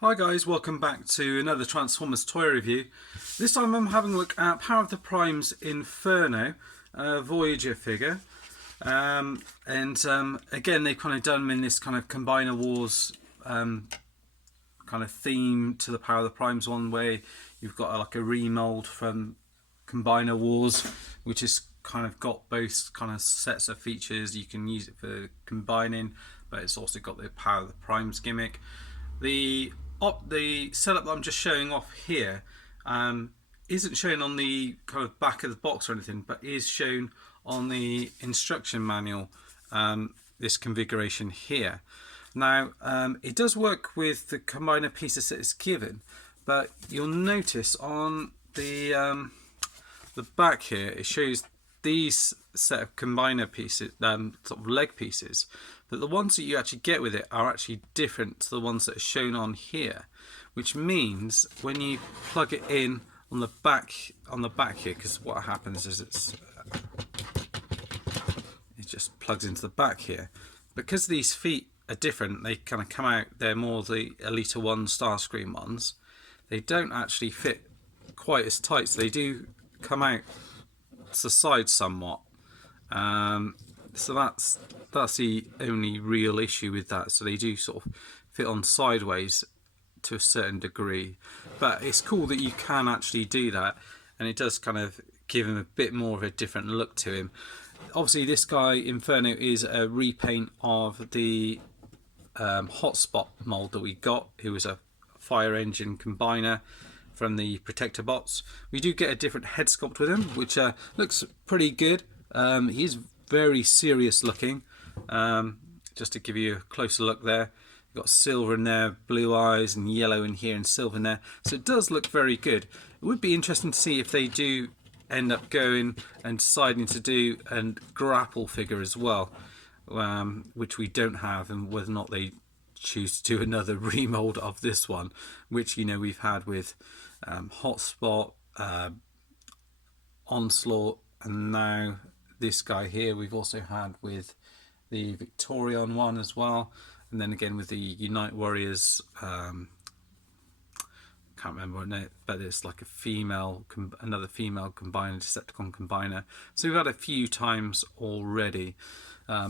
Hi guys, welcome back to another Transformers toy review. This time I'm having a look at Power of the Prime's Inferno Voyager figure. Again, they've kind of done them in this kind of Combiner Wars kind of theme to the Power of the Primes one, where you've got like a remold from Combiner Wars, which has kind of got both kind of sets of features. You can use it for combining, but it's also got the Power of the Primes gimmick. The setup that I'm just showing off here isn't shown on the kind of back of the box or anything, but is shown on the instruction manual, this configuration here. Now, it does work with the combiner pieces that it's given, but you'll notice on the back here, it shows these set of combiner pieces, sort of leg pieces, that the ones that you actually get with it are actually different to the ones that are shown on here, which means when you plug it in on the back here, because what happens is it just plugs into the back here, because these feet are different, they kind of come out, they're more the Elita 1 Starscream ones, they don't actually fit quite as tight, so they do come out to the side somewhat. So that's the only real issue with that. So they do sort of fit on sideways to a certain degree, but it's cool that you can actually do that, and it does kind of give him a bit more of a different look to him. Obviously this guy Inferno is a repaint of the Hotspot mold that we got, who was a fire engine combiner from the Protector bots. We do get a different head sculpt with him, which looks pretty good. He's very serious looking. Just to give you a closer look there, you've got silver in there, blue eyes, and yellow in here, and silver in there, so it does look very good. It would be interesting to see if they do end up going and deciding to do a grapple figure as well, which we don't have, and whether or not they choose to do another remold of this one, which, you know, we've had with Hotspot, Onslaught, and now this guy here we've also had with the Victorion one as well, and then again with the Unite Warriors, can't remember it, but it's like another female combiner, Decepticon combiner. So we've had a few times already.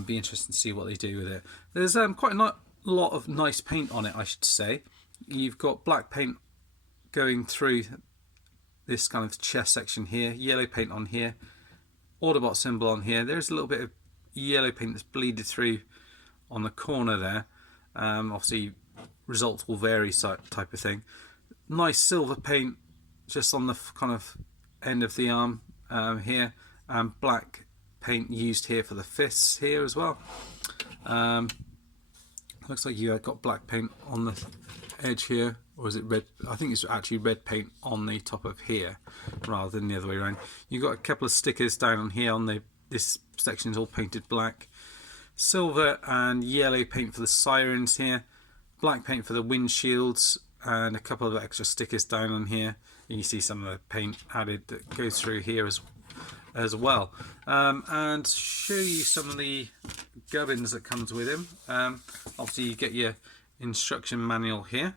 Be interesting to see what they do with it. There's quite a lot of nice paint on it, I should say. You've got black paint going through this kind of chest section here, yellow paint on here, Autobot symbol on here. There's a little bit of yellow paint that's bleeded through on the corner there. Obviously results will vary, type of thing. Nice silver paint just on the kind of end of the arm here, and black paint used here for the fists here as well. Looks like you got black paint on the edge here, or is it red? I think it's actually red paint on the top of here rather than the other way around. You've got a couple of stickers down on here on this section is all painted black. Silver and yellow paint for the sirens here, black paint for the windshields, and a couple of extra stickers down on here. You can see some of the paint added that goes through here as well. And show you some of the gubbins that comes with him. Obviously you get your instruction manual here.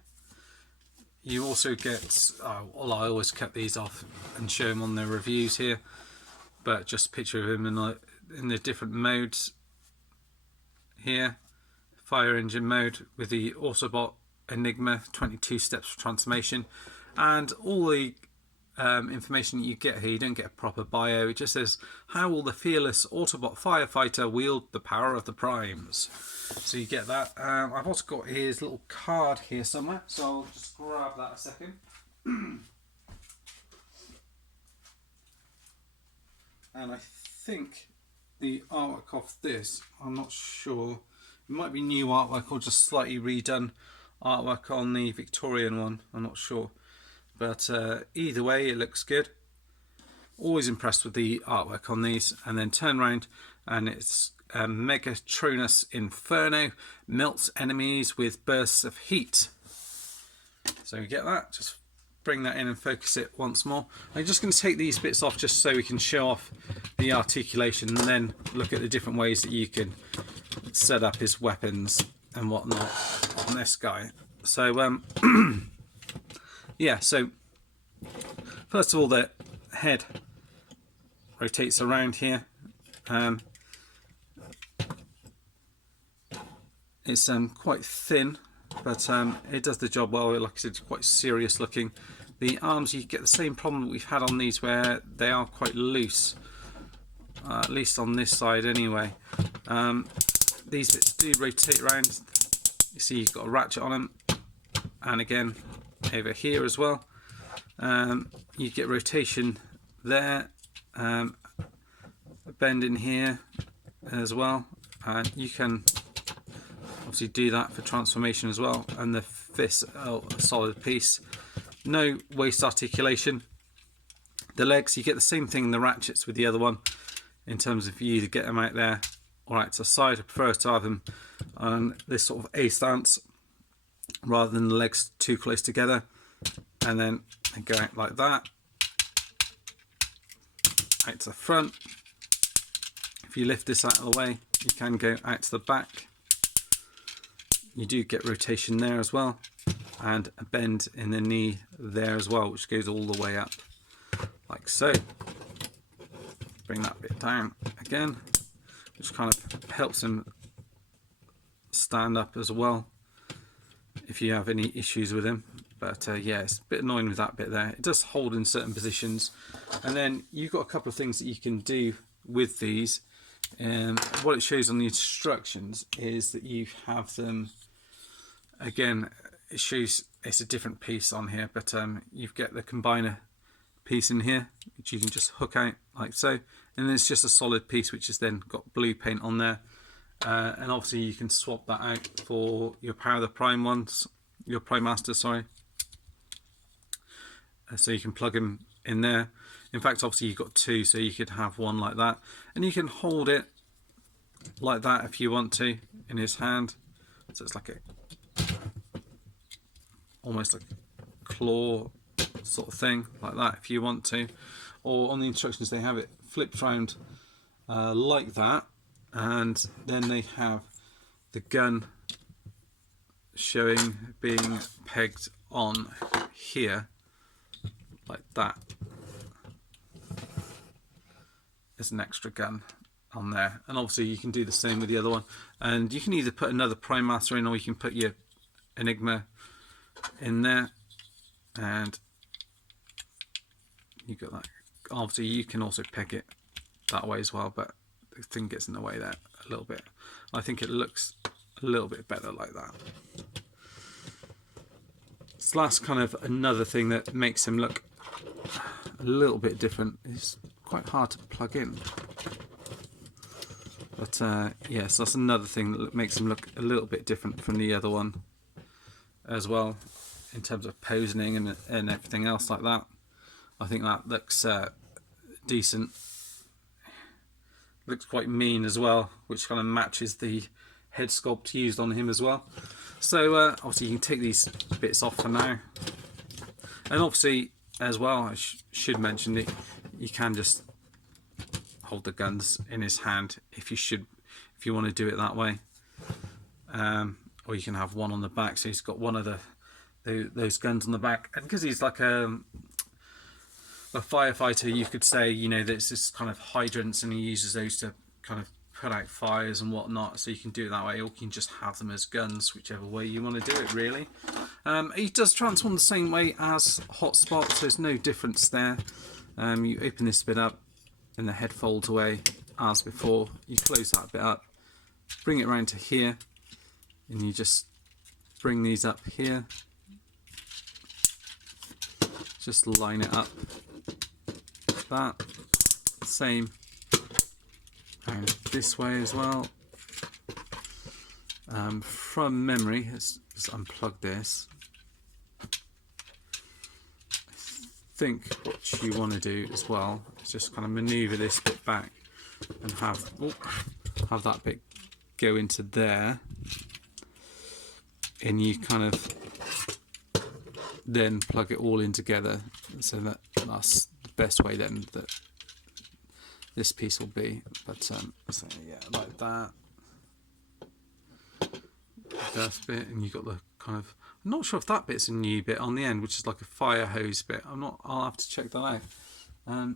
You also get, well, I always cut these off and show them on the reviews here, but just a picture of him in the different modes here. Fire engine mode with the Autobot Enigma 22 steps of transformation, and all the information you get here. You don't get a proper bio, it just says, how will the fearless Autobot firefighter wield the power of the primes? So you get that. I've also got his little card here somewhere, so I'll just grab that a second. And I think the artwork of this, I'm not sure, it might be new artwork or just slightly redone artwork on the Victorian one, I'm not sure, but either way it looks good. Always impressed with the artwork on these. And then turn around and it's Megatronus Inferno melts enemies with bursts of heat. So you get that, just bring that in and focus it once more. I'm just going to take these bits off just so we can show off the articulation, and then look at the different ways that you can set up his weapons and whatnot on this guy. So yeah, so first of all, the head rotates around here. It's quite thin, but it does the job well. Like I said, it's quite serious looking. The arms, you get the same problem that we've had on these, where they are quite loose, at least on this side anyway. These bits do rotate around. You see you've got a ratchet on them, and again over here as well. You get rotation there, a bend in here as well, and you can obviously do that for transformation as well. And the fists are a solid piece, no waist articulation. The legs, you get the same thing in the ratchets with the other one, in terms of you either get them out there or out to the side. I prefer to have them on this sort of A stance rather than the legs too close together, and then they go out like that, out to the front. If you lift this out of the way, you can go out to the back. You do get rotation there as well, and a bend in the knee there as well, which goes all the way up like so. Bring that bit down again, which kind of helps him stand up as well if you have any issues with him. But yeah, it's a bit annoying with that bit there. It does hold in certain positions, and then you've got a couple of things that you can do with these. What it shows on the instructions is that you have them, again, it shows it's a different piece on here, but you've got the combiner piece in here, which you can just hook out like so, and it's just a solid piece which has then got blue paint on there. And obviously you can swap that out for your Power of the Prime ones, your Prime Master, sorry. So you can plug him in there. In fact, obviously you've got two, so you could have one like that, and you can hold it like that if you want to in his hand. So it's like a almost like a claw sort of thing like that if you want to. Or on the instructions they have it flipped round like that, and then they have the gun showing being pegged on here like that. There's an extra gun on there, and obviously you can do the same with the other one, and you can either put another Prime Master in, or you can put your Enigma in there, and you got that. Obviously you can also peg it that way as well, but the thing gets in the way there a little bit. I think it looks a little bit better like that. So that's kind of another thing that makes him look a little bit different. It's quite hard to plug in, but yes, that's another thing that makes him look a little bit different from the other one as well, in terms of posing and everything else like that. I think that looks decent. Looks quite mean as well, which kind of matches the head sculpt used on him as well. So obviously you can take these bits off for now, and obviously as well I should mention that you can just hold the guns in his hand if you want to do it that way, or you can have one on the back, so he's got one of those guns on the back, and because he's like a firefighter, you could say, you know, there's this kind of hydrants, and he uses those to kind of put out fires and whatnot, so you can do it that way, or you can just have them as guns, whichever way you want to do it really. He does transform the same way as Hotspot, so there's no difference there. You open this bit up and the head folds away as before. You close that bit up, bring it around to here, and you just bring these up here, just line it up like that. Same and this way as well. From memory, let's just unplug this. I think what you want to do as well is just kind of maneuver this bit back and have that bit go into there, and you kind of then plug it all in together, so that's the best way then that this piece will be. But so yeah, like that bit, and you've got the kind of I'm not sure if that bit's a new bit on the end, which is like a fire hose bit. I'll have to check that out. I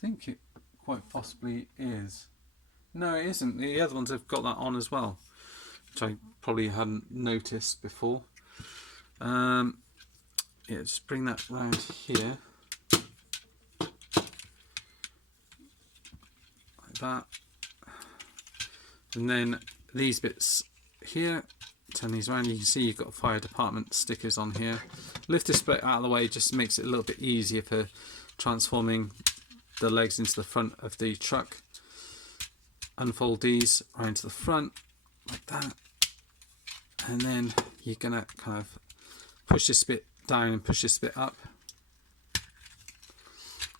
think it quite possibly is. No, it isn't. The other ones have got that on as well, which I probably hadn't noticed before. Yeah, just bring that round here. Like that. And then these bits here, turn these around, you can see you've got fire department stickers on here. Lift this bit out of the way, just makes it a little bit easier for transforming the legs into the front of the truck. Unfold these around to the front, like that. And then you're going to kind of push this bit down and push this bit up,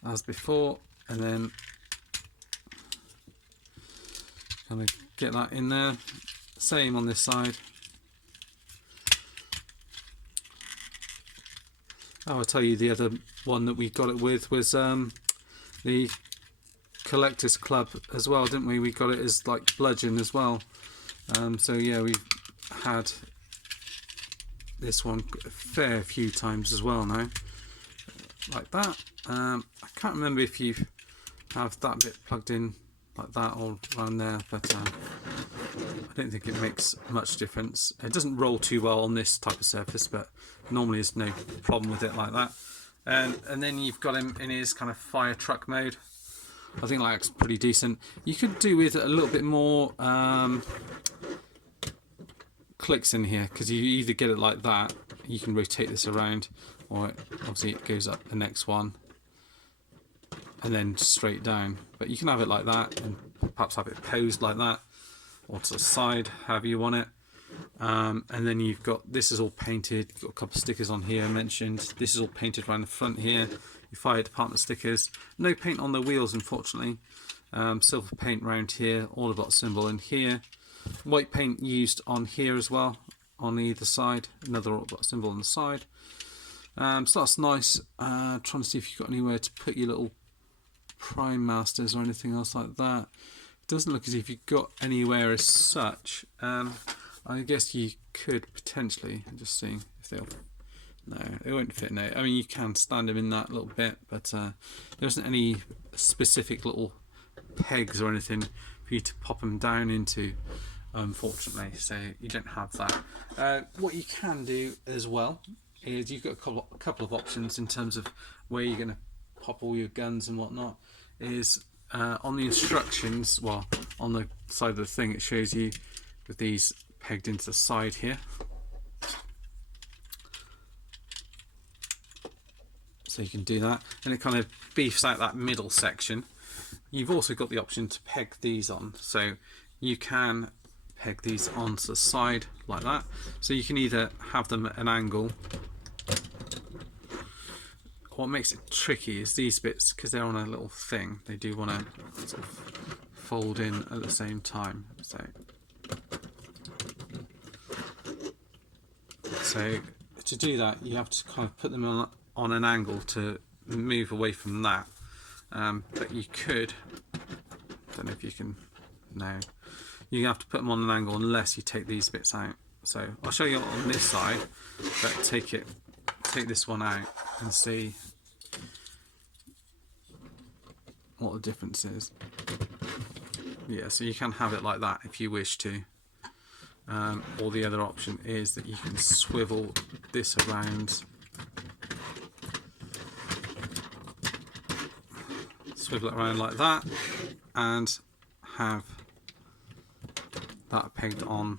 as before. And then kind of get that in there. Same on this side. Oh, I'll tell you the other one that we got it with was the Collectors Club as well, didn't we? We got it as like bludgeon as well. So yeah, we've had this one a fair few times as well now. Like that. I can't remember if you have that bit plugged in like that or around there, but I don't think it makes much difference. It doesn't roll too well on this type of surface, but normally there's no problem with it like that. And then you've got him in his kind of fire truck mode. I think that's pretty decent. You could do with a little bit more clicks in here, because you either get it like that, you can rotate this around, or obviously it goes up the next one and then straight down. But you can have it like that, and perhaps have it posed like that, or to the side, however you want it. And then you've got, this is all painted, you've got a couple of stickers on here I mentioned. This is all painted around the front here. Your fire department stickers. No paint on the wheels, unfortunately. Silver paint around here, Autobot symbol in here. White paint used on here as well, on either side. Another Autobot symbol on the side. So that's nice. Trying to see if you've got anywhere to put your little Prime Masters or anything else like that. It doesn't look as if you've got anywhere as such. I guess you could potentially, I'm just seeing if they'll, no, they won't fit. No, I mean you can stand them in that little bit, but there isn't any specific little pegs or anything for you to pop them down into, unfortunately. So you don't have that. What you can do as well is you've got a couple of options in terms of where you're going to pop all your guns and whatnot. Is on the instructions, well, on the side of the thing, it shows you with these pegged into the side here. So you can do that, and it kind of beefs out that middle section. You've also got the option to peg these on, so you can peg these onto the side like that. So you can either have them at an angle. What makes it tricky is these bits, because they're on a little thing, they do want to sort of fold in at the same time. So to do that, you have to kind of put them on an angle to move away from that. But you could, don't know if you can, no, you have to put them on an angle unless you take these bits out. So I'll show you on this side, but take this one out and see what the difference is. Yeah, so you can have it like that if you wish to. Or the other option is that you can swivel this around, swivel it around like that, and have that pegged on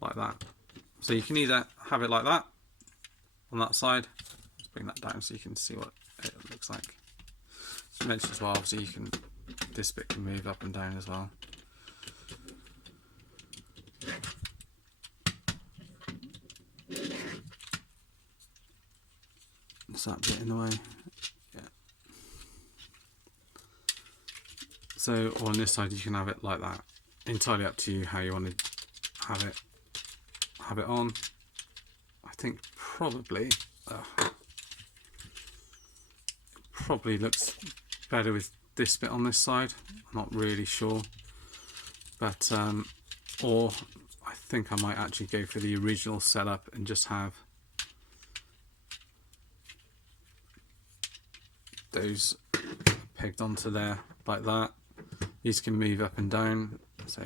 like that. So you can either have it like that on that side. Let's bring that down so you can see what it looks like. As mentioned as well, obviously you can, this bit can move up and down as well. Is that bit in the way? Yeah. So on this side you can have it like that. Entirely up to you how you want to have it on. I think probably looks better with this bit on this side. I'm not really sure, but or I think I might actually go for the original setup and just have those pegged onto there like that. These can move up and down, so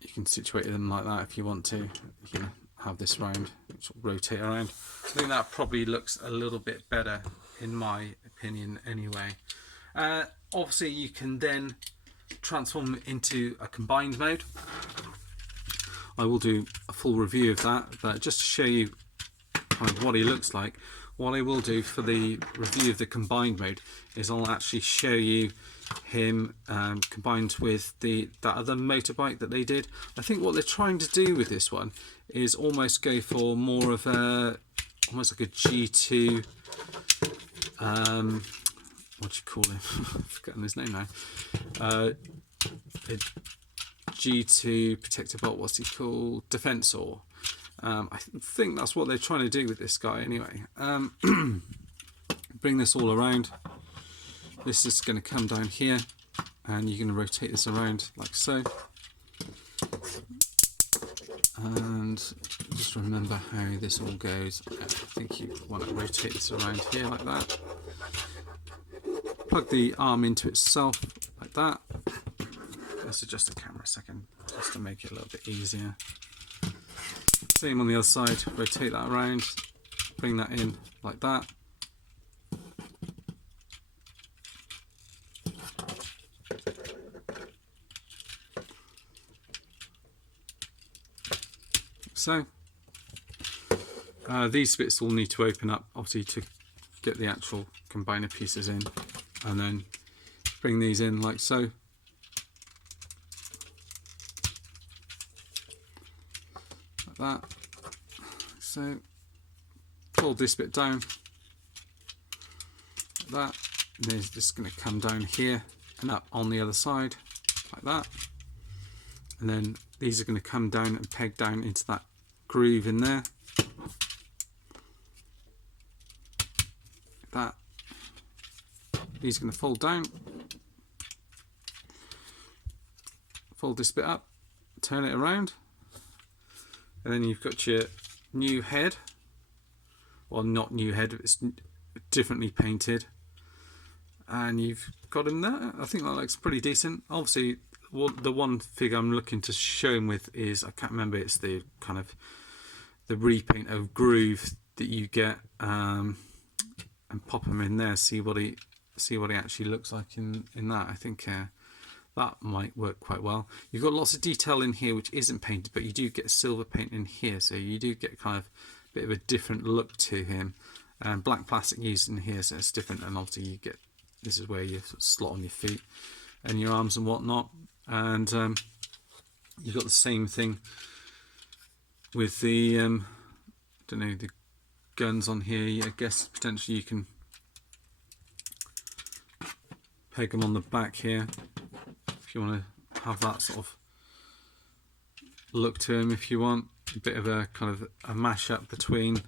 you can situate them like that if you want to. You can have this round, sort of rotate around. I think that probably looks a little bit better in my opinion anyway. Obviously you can then transform into a combined mode. I will do a full review of that, but just to show you kind of what he looks like, what I will do for the review of the combined mode is I'll actually show you him combined with that other motorbike that they did. I think what they're trying to do with this one is almost go for more of a, almost like a G2, what do you call him? I've forgotten his name now. A G2 protector bot, what's he called? Defensor. I think that's what they're trying to do with this guy anyway. Bring this all around. This is going to come down here and you're going to rotate this around like so. And just remember how this all goes. I think you want to rotate this around here like that. Plug the arm into itself like that. Let's adjust the camera a second just to make it a little bit easier. Same on the other side, rotate that around, bring that in like that. So these bits all need to open up obviously to get the actual combiner pieces in, and then bring these in like so. Like that. So fold this bit down like that, and there's just going to come down here and up on the other side like that, and then these are going to come down and peg down into that groove in there like that. These are going to fold down, fold this bit up, turn it around, and then you've got your new head, well not new head, it's differently painted, and you've got him there. I think that looks pretty decent. Obviously the one figure I'm looking to show him with is, I can't remember, it's the kind of the repaint of groove that you get, and pop him in there, see what he actually looks like in that. I think that might work quite well. You've got lots of detail in here which isn't painted, but you do get silver paint in here, so you do get kind of a bit of a different look to him. And black plastic used in here, so it's different. And obviously you get, this is where you sort of slot on your feet and your arms and whatnot. And you've got the same thing with the don't know, the guns on here. I guess potentially you can peg them on the back here if you want to have that sort of look to him. If you want a bit of a kind of a mash-up between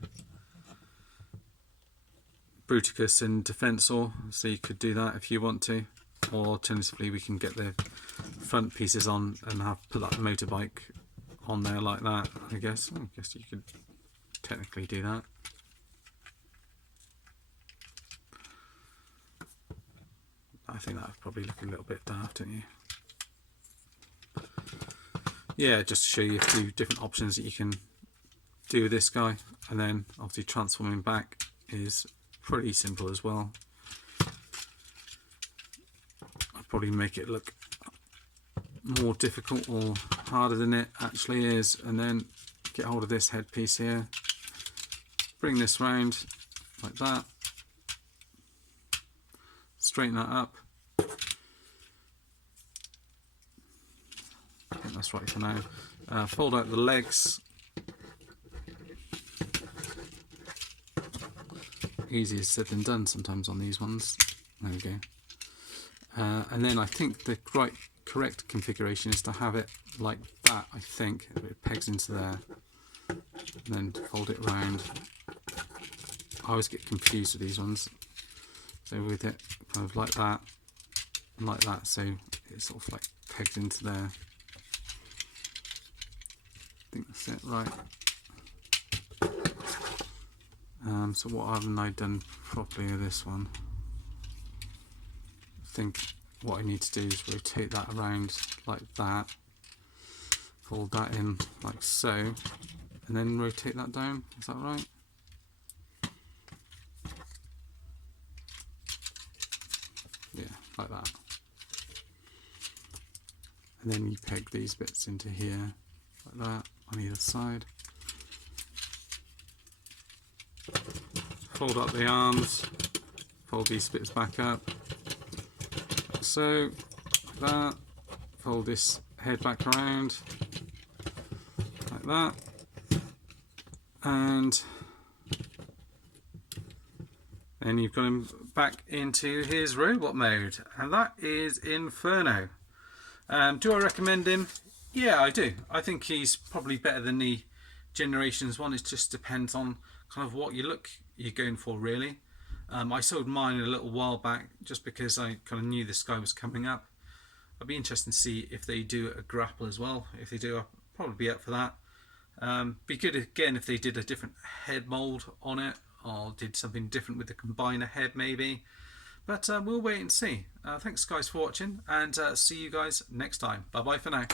Bruticus and Defensor, so you could do that if you want to. Or alternatively we can get the front pieces on and put that motorbike on there like that. I guess you could technically do that. I think that would probably look a little bit daft, don't you? Yeah, just to show you a few different options that you can do with this guy, and then obviously transforming back is pretty simple as well. I'd probably make it look more difficult or harder than it actually is, and then get hold of this headpiece here, bring this round like that, straighten that up. I think that's right for now. Fold out the legs. Easier said than done sometimes on these ones. There we go. And then I think the correct configuration is to have it like that. I think it pegs into there, and then fold it around. I always get confused with these ones. So with it kind of like that and like that, so it's sort of like pegged into there. I think that's it, right. So what haven't I done properly with this one? I think what I need to do is rotate that around like that, fold that in like so, and then rotate that down. Is that right? Yeah, like that. And then you peg these bits into here, like that, on either side. Fold up the arms, fold these bits back up, like so, like that. Fold this head back around, like that. And then you've got him back into his robot mode, and that is Inferno. Do I recommend him? Yeah, I do. I think he's probably better than the Generations one. It just depends on kind of what you're going for, really. I sold mine a little while back just because I kind of knew this guy was coming up. I'd be interested to see if they do a grapple as well. If they do, I'll probably be up for that. Be good again if they did a different head mold on it, or did something different with the combiner head maybe. But we'll wait and see. Thanks guys for watching, and see you guys next time. Bye bye for now.